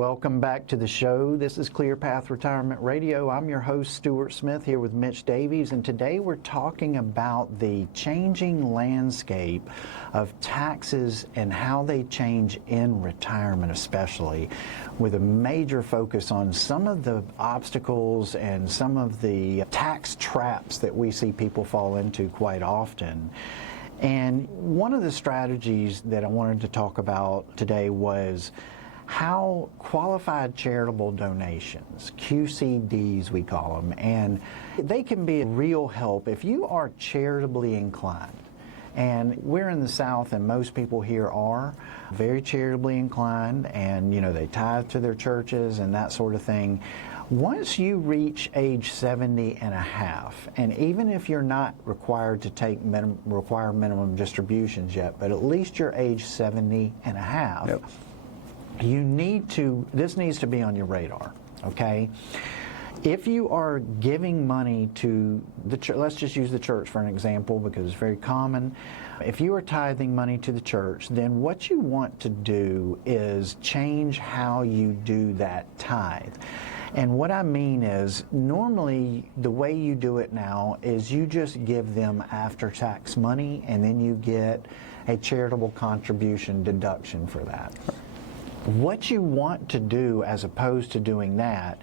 Welcome back to the show. This is Clear Path Retirement Radio. I'm your host, Stuart Smith, here with Mitch Davies, and today we're talking about the changing landscape of taxes and how they change in retirement, especially, with a major focus on some of the obstacles and some of the tax traps that we see people fall into quite often. And one of the strategies that I wanted to talk about today was how qualified charitable donations, QCDs we call them, and they can be a real help if you are charitably inclined. And we're in the South, and most people here are very charitably inclined, and they tithe to their churches and that sort of thing. Once you reach age 70 and a half, and even if you're not required to take require minimum distributions yet, but at least you're age 70 and a half, Yep. This needs to be on your radar, okay? If you are giving money to the church, let's just use the church for an example because it's very common. If you are tithing money to the church, then what you want to do is change how you do that tithe. And what I mean is, normally the way you do it now is you just give them after-tax money and then you get a charitable contribution deduction for that. What you want to do, as opposed to doing that,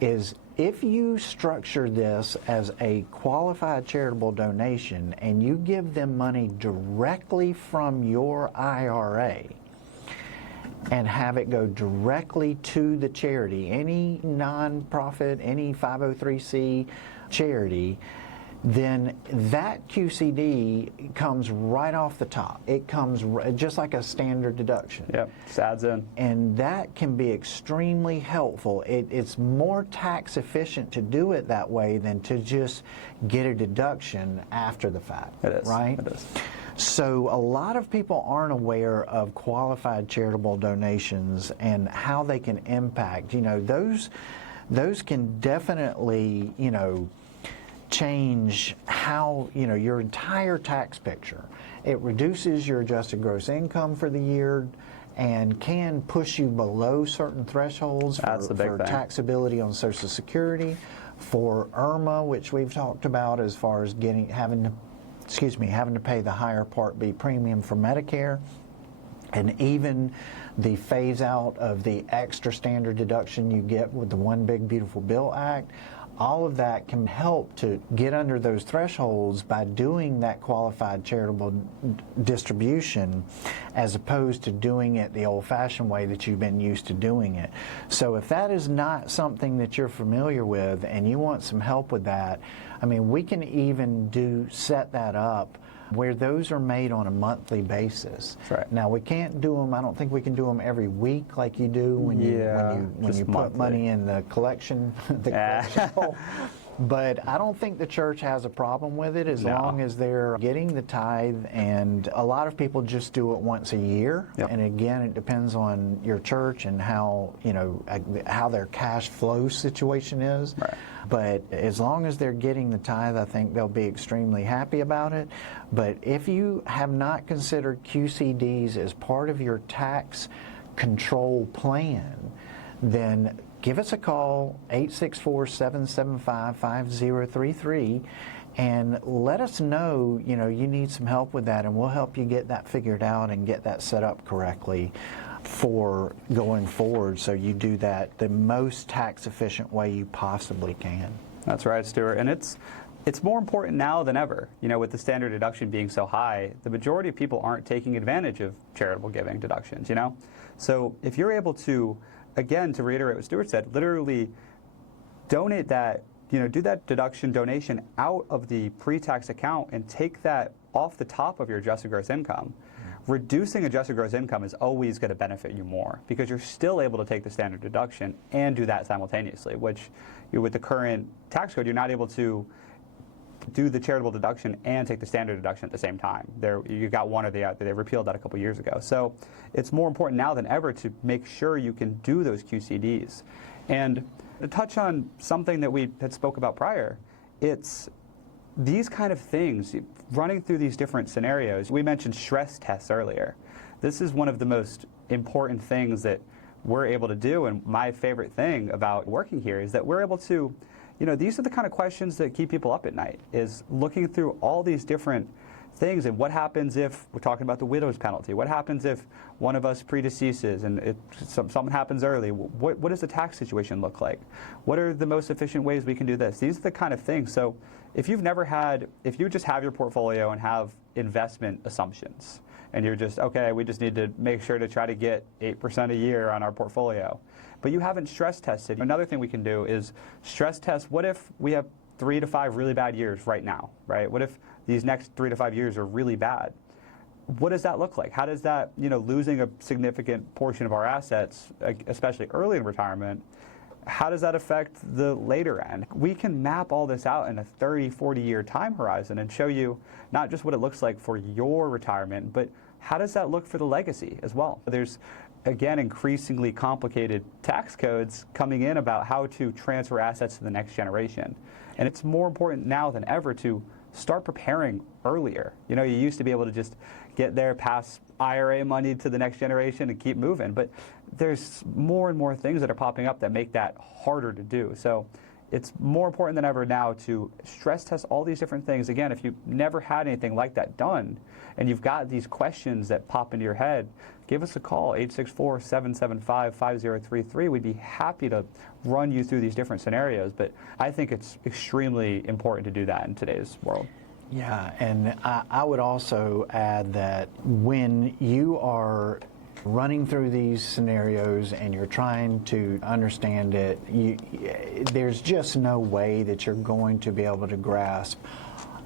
is if you structure this as a qualified charitable donation and you give them money directly from your IRA and have it go directly to the charity, any nonprofit, any 503c charity, then that QCD comes right off the top. It comes just like a standard deduction. Yep, just adds in. And that can be extremely helpful. It's more tax efficient to do it that way than to just get a deduction after the fact. It is, right? It is. So a lot of people aren't aware of qualified charitable donations and how they can impact. Those can definitely, change how, your entire tax picture. It reduces your adjusted gross income for the year and can push you below certain thresholds for taxability on Social Security, for IRMA, which we've talked about as far as having to pay the higher Part B premium for Medicare, and even the phase out of the extra standard deduction you get with the One Big Beautiful Bill Act. All of that can help to get under those thresholds by doing that qualified charitable distribution as opposed to doing it the old-fashioned way that you've been used to doing it. So if that is not something that you're familiar with and you want some help with that, we can even set that up where those are made on a monthly basis. That's right. Now we can't do them. I don't think we can do them every week like you do when you put money in the collection hole. But I don't think the church has a problem with it as long as they're getting the tithe. And a lot of people just do it once a year. Yep. And again, it depends on your church and how their cash flow situation is. Right. But as long as they're getting the tithe, I think they'll be extremely happy about it. But if you have not considered QCDs as part of your tax control plan, then give us a call, 864-775-5033, and let us know, you need some help with that, and we'll help you get that figured out and get that set up correctly for going forward, so you do that the most tax efficient way you possibly can. That's right, Stuart. And it's more important now than ever. With the standard deduction being so high, the majority of people aren't taking advantage of charitable giving deductions, So if you're able to, again, to reiterate what Stuart said, literally donate that, do that deduction donation out of the pre-tax account and take that off the top of your adjusted gross income. Reducing adjusted gross income is always going to benefit you more because you're still able to take the standard deduction and do that simultaneously, which with the current tax code, you're not able to do the charitable deduction and take the standard deduction at the same time. You got one or the other. They repealed that a couple years ago. So it's more important now than ever to make sure you can do those QCDs. And to touch on something that we had spoke about prior, it's these kind of things, running through these different scenarios. We mentioned stress tests earlier. This is one of the most important things that we're able to do, and my favorite thing about working here is that we're able to, these are the kind of questions that keep people up at night, is looking through all these different things. And what happens if, we're talking about the widow's penalty, what happens if one of us predeceases and something happens early? What does the tax situation look like? What are the most efficient ways we can do this? These are the kind of things. So if you just have your portfolio and have investment assumptions, and you're just, okay, we just need to make sure to try to get 8% a year on our portfolio, but you haven't stress tested. Another thing we can do is stress test, what if we have 3 to 5 really bad years right now, right? What if these next 3 to 5 years are really bad? What does that look like? How does that, losing a significant portion of our assets, especially early in retirement, how does that affect the later end? We can map all this out in a 30, 40-year time horizon and show you not just what it looks like for your retirement, but how does that look for the legacy as well? There's, again, increasingly complicated tax codes coming in about how to transfer assets to the next generation. And it's more important now than ever to start preparing earlier. You used to be able to just get there, pass IRA money to the next generation and keep moving, but there's more and more things that are popping up that make that harder to do. So it's more important than ever now to stress test all these different things. Again, if you've never had anything like that done and you've got these questions that pop into your head, give us a call, 864-775-5033. We'd be happy to run you through these different scenarios, but I think it's extremely important to do that in today's world. Yeah, and I would also add that when you are running through these scenarios and you're trying to understand it, there's just no way that you're going to be able to grasp,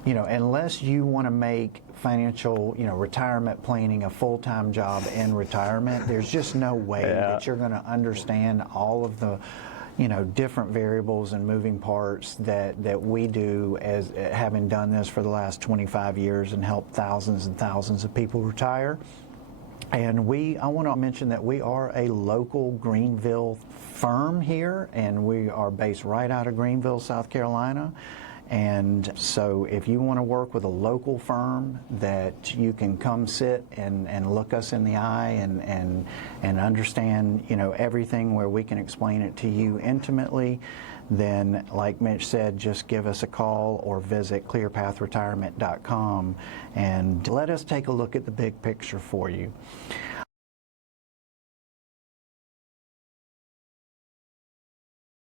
unless you want to make financial, retirement planning a full-time job in retirement, there's just no way that you're going to understand all of the different variables and moving parts that we do, as having done this for the last 25 years and helped thousands and thousands of people retire. And I want to mention that we are a local Greenville firm here, and we are based right out of Greenville, South Carolina. And so if you want to work with a local firm that you can come sit and look us in the eye and understand, everything, where we can explain it to you intimately, then like Mitch said, just give us a call or visit clearpathretirement.com and let us take a look at the big picture for you.